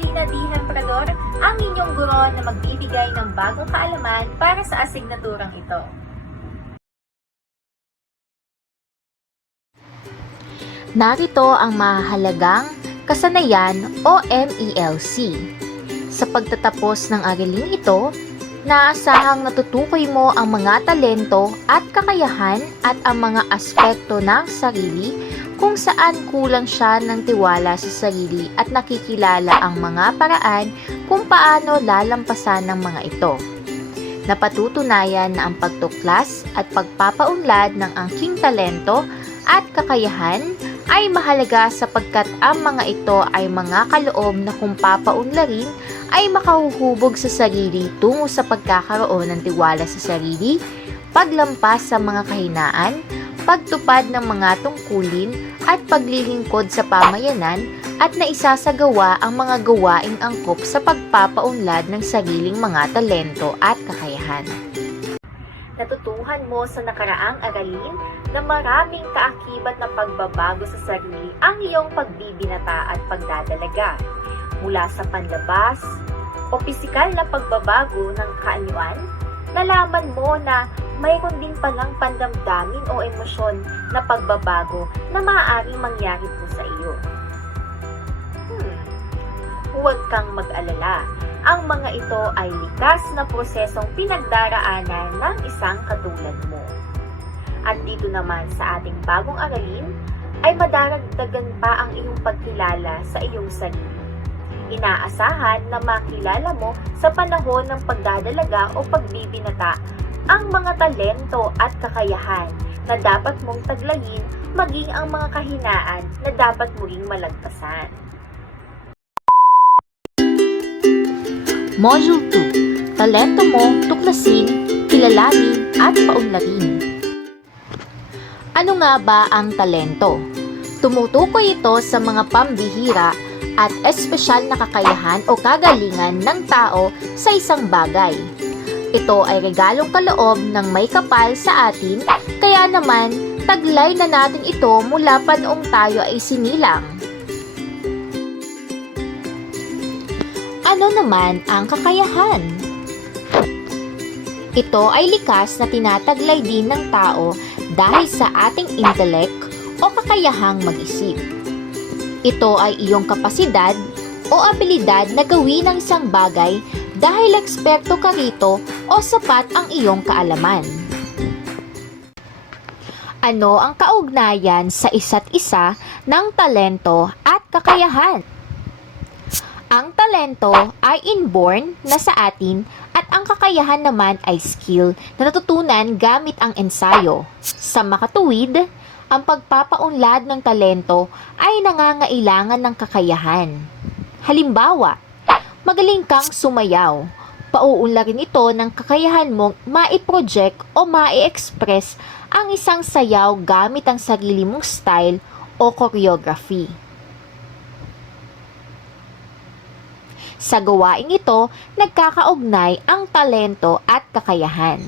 Carolina D. Hemprador, ang inyong guro na magbibigay ng bagong kaalaman para sa asignaturang ito. Narito ang mahalagang kasanayan o MELC. Sa pagtatapos ng aralin ito, naasahang natutukoy mo ang mga talento at kakayahan at ang mga aspekto ng sarili kung saan kulang siya ng tiwala sa sarili at nakikilala ang mga paraan kung paano lalampasan ng mga ito. Napatutunayan na ang pagtuklas at pagpapaunlad ng angking talento at kakayahan ay mahalaga sapagkat ang mga ito ay mga kaloob na kung papaunlarin ay makahuhubog sa sarili tungo sa pagkakaroon ng tiwala sa sarili, paglampas sa mga kahinaan, pagtupad ng mga tungkulin at paglilingkod sa pamayanan at naisasagawa ang mga gawaing angkop sa pagpapaunlad ng sariling mga talento at kakayahan. Natutuhan mo sa nakaraang aralin na maraming kaakibat na pagbabago sa sarili ang iyong pagbibinata at pagdadalaga. Mula sa panlabas o pisikal na pagbabago ng kaanyuan, nalaman mo na mayroon din palang pandamdamin o emosyon na pagbabago na maaaring mangyari po sa iyo. Hmm. Huwag kang mag-alala. Ang mga ito ay likas na prosesong pinagdaraanan ng isang katulad mo. At dito naman sa ating bagong aralin, ay madaragdagan pa ang iyong pagkilala sa iyong sarili. Inaasahan na makilala mo sa panahon ng pagdadalaga o pagbibinata ang mga talento at kakayahan na dapat mong taglayin maging ang mga kahinaan na dapat mo ring malagpasan. Module 2. Talento mo, tuklasin, kilalanin, at paunlarin. Ano nga ba ang talento? Tumutukoy ito sa mga pambihira at espesyal na kakayahan o kagalingan ng tao sa isang bagay. Ito ay regalong kaloob ng may kapal sa atin, kaya naman taglay na natin ito mula pa noong tayo ay sinilang. Ano naman ang kakayahan? Ito ay likas na tinataglay din ng tao dahil sa ating intellect o kakayahang mag-isip. Ito ay iyong kapasidad o abilidad na gawin ang isang bagay dahil eksperto ka rito o sapat ang iyong kaalaman. Ano ang kaugnayan sa isa't isa ng talento at kakayahan? Ang talento ay inborn na sa atin at ang kakayahan naman ay skill na natutunan gamit ang ensayo. Sa makatuwid, ang pagpapaunlad ng talento ay nangangailangan ng kakayahan. Halimbawa, magaling kang sumayaw. Pauunlarin ito ng kakayahan mong mai-project o mai-express ang isang sayaw gamit ang sarili mong style o choreography. Sa gawaing ito, nagkakaugnay ang talento at kakayahan.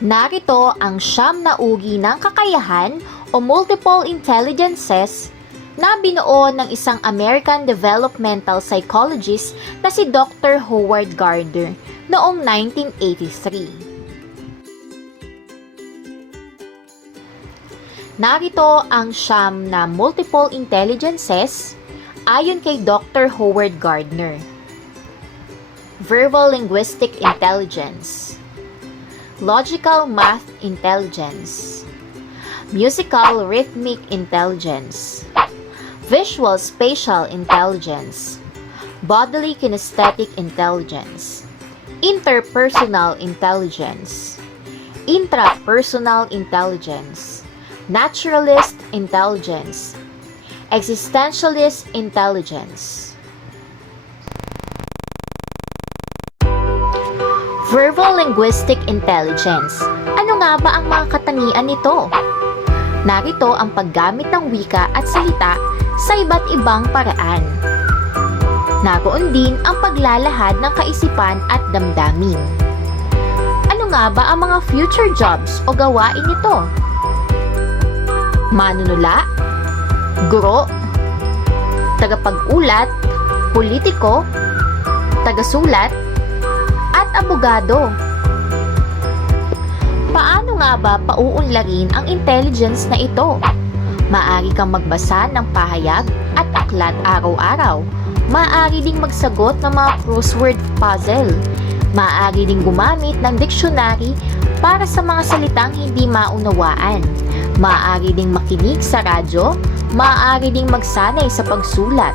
Narito ang siyam na uri ng kakayahan o multiple intelligences na binuo ng isang American developmental psychologist na si Dr. Howard Gardner noong 1983. Narito ang siyam na multiple intelligences ayon kay Dr. Howard Gardner. Verbal linguistic intelligence. Logical math intelligence. Musical rhythmic intelligence. Visual spatial intelligence. Bodily kinesthetic intelligence. Interpersonal intelligence. Intrapersonal intelligence. Naturalist intelligence. Existentialist intelligence. Verbal linguistic intelligence. Ano nga ba ang mga katangian nito? Narito ang paggamit ng wika at salita sa iba't ibang paraan. Naroon din ang paglalahad ng kaisipan at damdamin. Ano nga ba ang mga future jobs o gawain nito? Manunula, guro, tagapag-ulat, politiko, tagasulat, at abogado. Paano nga ba pauunlarin ang intelligence na ito? Maari kang magbasa ng pahayag at aklat araw-araw. Maaari ding magsagot ng mga crossword puzzle. Maaari ding gumamit ng dictionary para sa mga salitang hindi maunawaan. Maaari ding makinig sa radyo. Maaari ding magsanay sa pagsulat.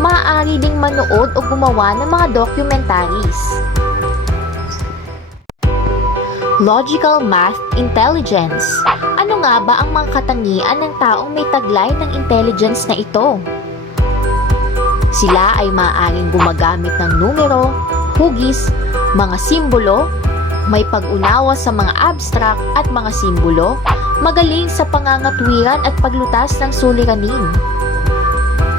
Maaari ding manood o gumawa ng mga documentaries. Logical Math Intelligence. Ano nga ba ang mga katangian ng taong may taglay ng intelligence na ito? Sila ay maaaring gumagamit ng numero, hugis, mga simbolo, may pag-unawa sa mga abstract at mga simbolo, magaling sa pangangatwiran at paglutas ng suliranin.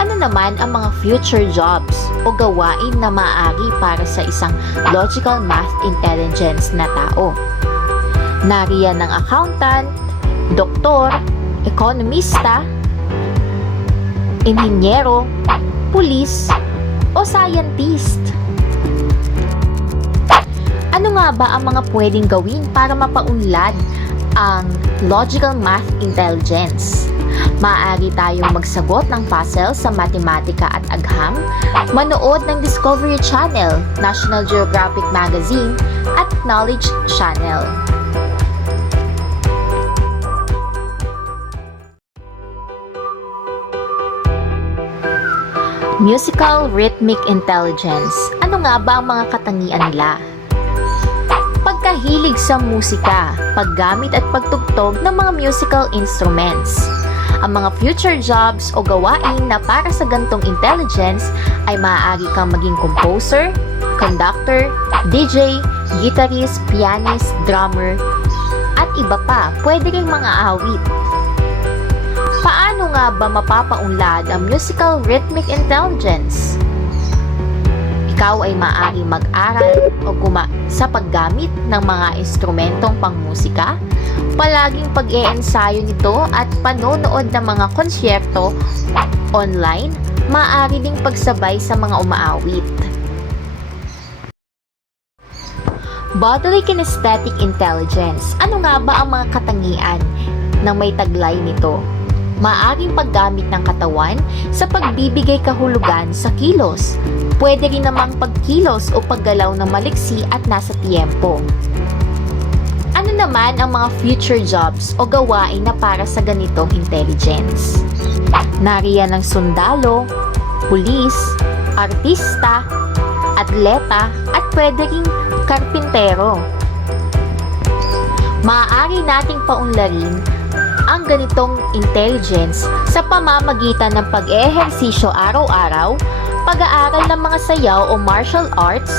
Ano naman ang mga future jobs o gawain na maaari para sa isang logical math intelligence na tao? Nariyan ng accountant, doktor, ekonomista, inhinyero, pulis, o scientist. Ano nga ba ang mga pwedeng gawin para mapaunlad ang logical math intelligence? Maaari tayong magsagot ng puzzle sa matematika at agham, manood ng Discovery Channel, National Geographic Magazine, at Knowledge Channel. Musical Rhythmic Intelligence. Ano nga ba ang mga katangian nila? Pagkahilig sa musika, paggamit at pagtugtog ng mga musical instruments. Ang mga future jobs o gawain na para sa gantong intelligence ay maaari kang maging composer, conductor, DJ, guitarist, pianist, drummer, at iba pa. Pwede rin mga awit. Nga ba mapapaunlad ang musical rhythmic intelligence? Ikaw ay maaaring mag-aral o guma sa paggamit ng mga instrumentong pangmusika, palaging pag-e-ensayo nito at panonood ng mga konsyerto online, maaari ding pagsabay sa mga umaawit. Bodily kinesthetic intelligence. Ano nga ba ang mga katangian ng may taglay nito? Maaring paggamit ng katawan sa pagbibigay kahulugan sa kilos. Pwede rin namang pagkilos o paggalaw ng maliksi at nasa tiempo. Ano naman ang mga future jobs o gawain na para sa ganitong intelligence? Nariyan ng sundalo, pulis, artista, atleta, at pwede ring karpintero. Maaari nating paunlarin ang ganitong intelligence sa pamamagitan ng pag-eehersisyo araw-araw, pag-aaral ng mga sayaw o martial arts,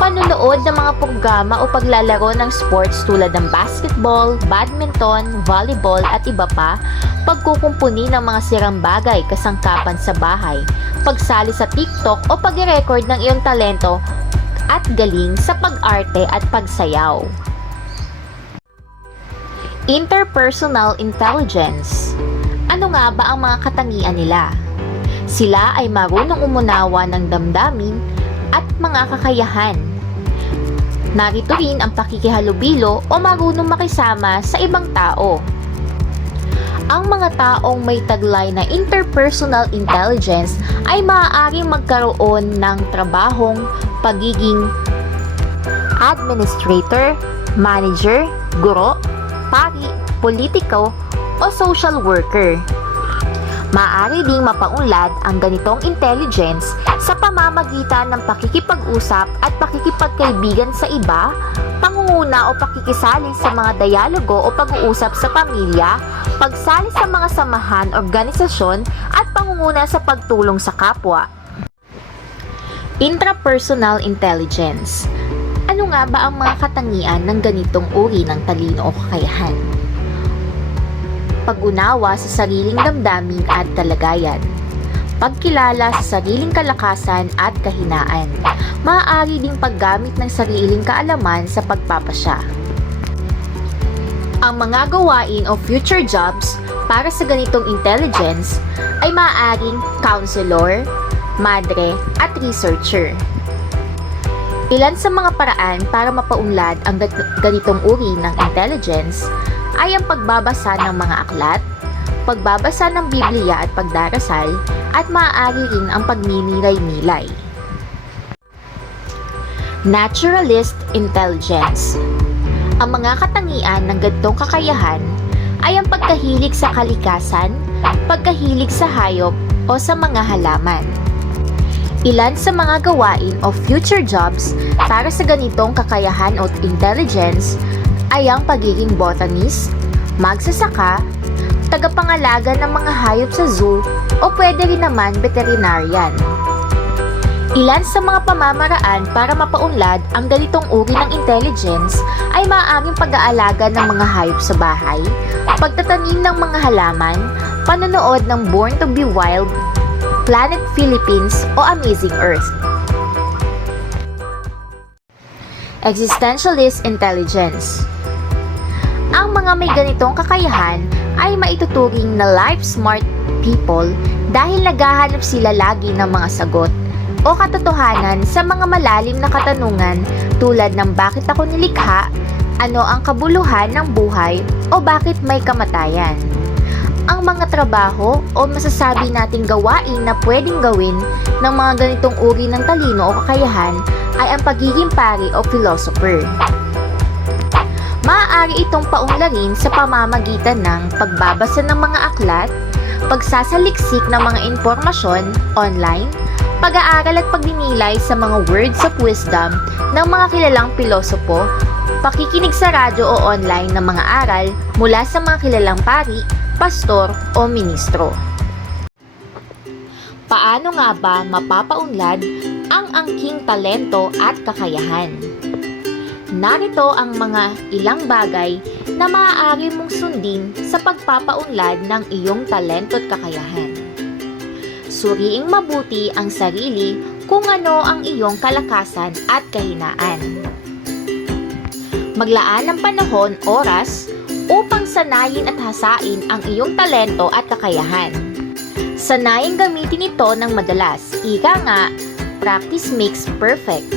panunood ng mga programa o paglalaro ng sports tulad ng basketball, badminton, volleyball at iba pa, pagkukumpuni ng mga sirang bagay kasangkapan sa bahay, pagsali sa TikTok o pag-record ng iyong talento at galing sa pag-arte at pagsayaw. Interpersonal intelligence. Ano nga ba ang mga katangian nila? Sila ay marunong umunawa ng damdamin at mga kakayahan. Narito rin ang pakikihalubilo o marunong makisama sa ibang tao. Ang mga taong may taglay na interpersonal intelligence ay maaaring magkaroon ng trabahong pagiging administrator, manager, guro, pari, politiko, o social worker. Maaari ding mapaunlad ang ganitong intelligence sa pamamagitan ng pakikipag-usap at pakikipagkaibigan sa iba, pangunguna o pakikisali sa mga dialogo o pag-uusap sa pamilya, pagsali sa mga samahan, organisasyon, at pangunguna sa pagtulong sa kapwa. Intrapersonal intelligence. Ano nga ba ang mga katangian ng ganitong uri ng talino o kakayahan? Pag-unawa sa sariling damdamin at kalagayan. Pagkilala sa sariling kalakasan at kahinaan. Maaari ding paggamit ng sariling kaalaman sa pagpapasya. Ang mga gawain o future jobs para sa ganitong intelligence ay maaaring counselor, madre, at researcher. Ilan sa mga paraan para mapaunlad ang ganitong uri ng intelligence ay ang pagbabasa ng mga aklat, pagbabasa ng Biblia at pagdarasal, at maaari rin ang pagninilay-nilay. Naturalist Intelligence Ang mga katangian ng ganitong kakayahan ay ang pagkahilig sa kalikasan, pagkahilig sa hayop o sa mga halaman. Ilan sa mga gawain o future jobs para sa ganitong kakayahan o intelligence ay ang pagiging botanist, magsasaka, tagapangalaga ng mga hayop sa zoo o pwede rin naman veterinarian. Ilan sa mga pamamaraan para mapaunlad ang ganitong uri ng intelligence ay maaaring pag-aalaga ng mga hayop sa bahay, pagtatanim ng mga halaman, panonood ng Born to be Wild, Planet Philippines o Amazing Earth. Existentialist Intelligence Ang mga may ganitong kakayahan ay maituturing na life smart people dahil naghahanap sila lagi ng mga sagot o katotohanan sa mga malalim na katanungan tulad ng bakit ako nilikha, ano ang kabuluhan ng buhay o bakit may kamatayan. Ang mga trabaho o masasabi nating gawain na pwedeng gawin ng mga ganitong uri ng talino o kakayahan ay ang pagiging pari o philosopher. Maaari itong paunlarin sa pamamagitan ng pagbabasa ng mga aklat, pagsasaliksik ng mga impormasyon online, pag-aaral at pagdinilay sa mga words of wisdom ng mga kilalang pilosopo, pakikinig sa radyo o online ng mga aral mula sa mga kilalang pari, pastor o ministro. Paano nga ba mapapaunlad ang angking talento at kakayahan? Narito ang mga ilang bagay na maaari mong sundin sa pagpapaunlad ng iyong talento at kakayahan. Suriing mabuti ang sarili kung ano ang iyong kalakasan at kahinaan. Maglaan ng panahon, oras, upang sanayin at hasain ang iyong talento at kakayahan. Sanayin gamitin ito ng madalas. Ika nga, practice makes perfect.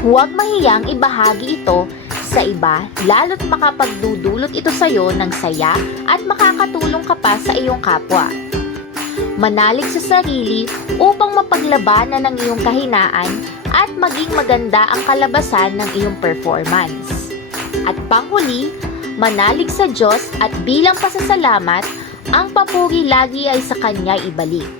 Huwag mahiyang ibahagi ito sa iba lalo't makapagdudulot ito sa iyo ng saya at makakatulong ka pa sa iyong kapwa. Manalig sa sarili upang mapaglabanan ang iyong kahinaan at maging maganda ang kalabasan ng iyong performance. At panghuli, manalig sa Diyos at bilang pasasalamat, ang papuri lagi ay sa Kanya ibalik.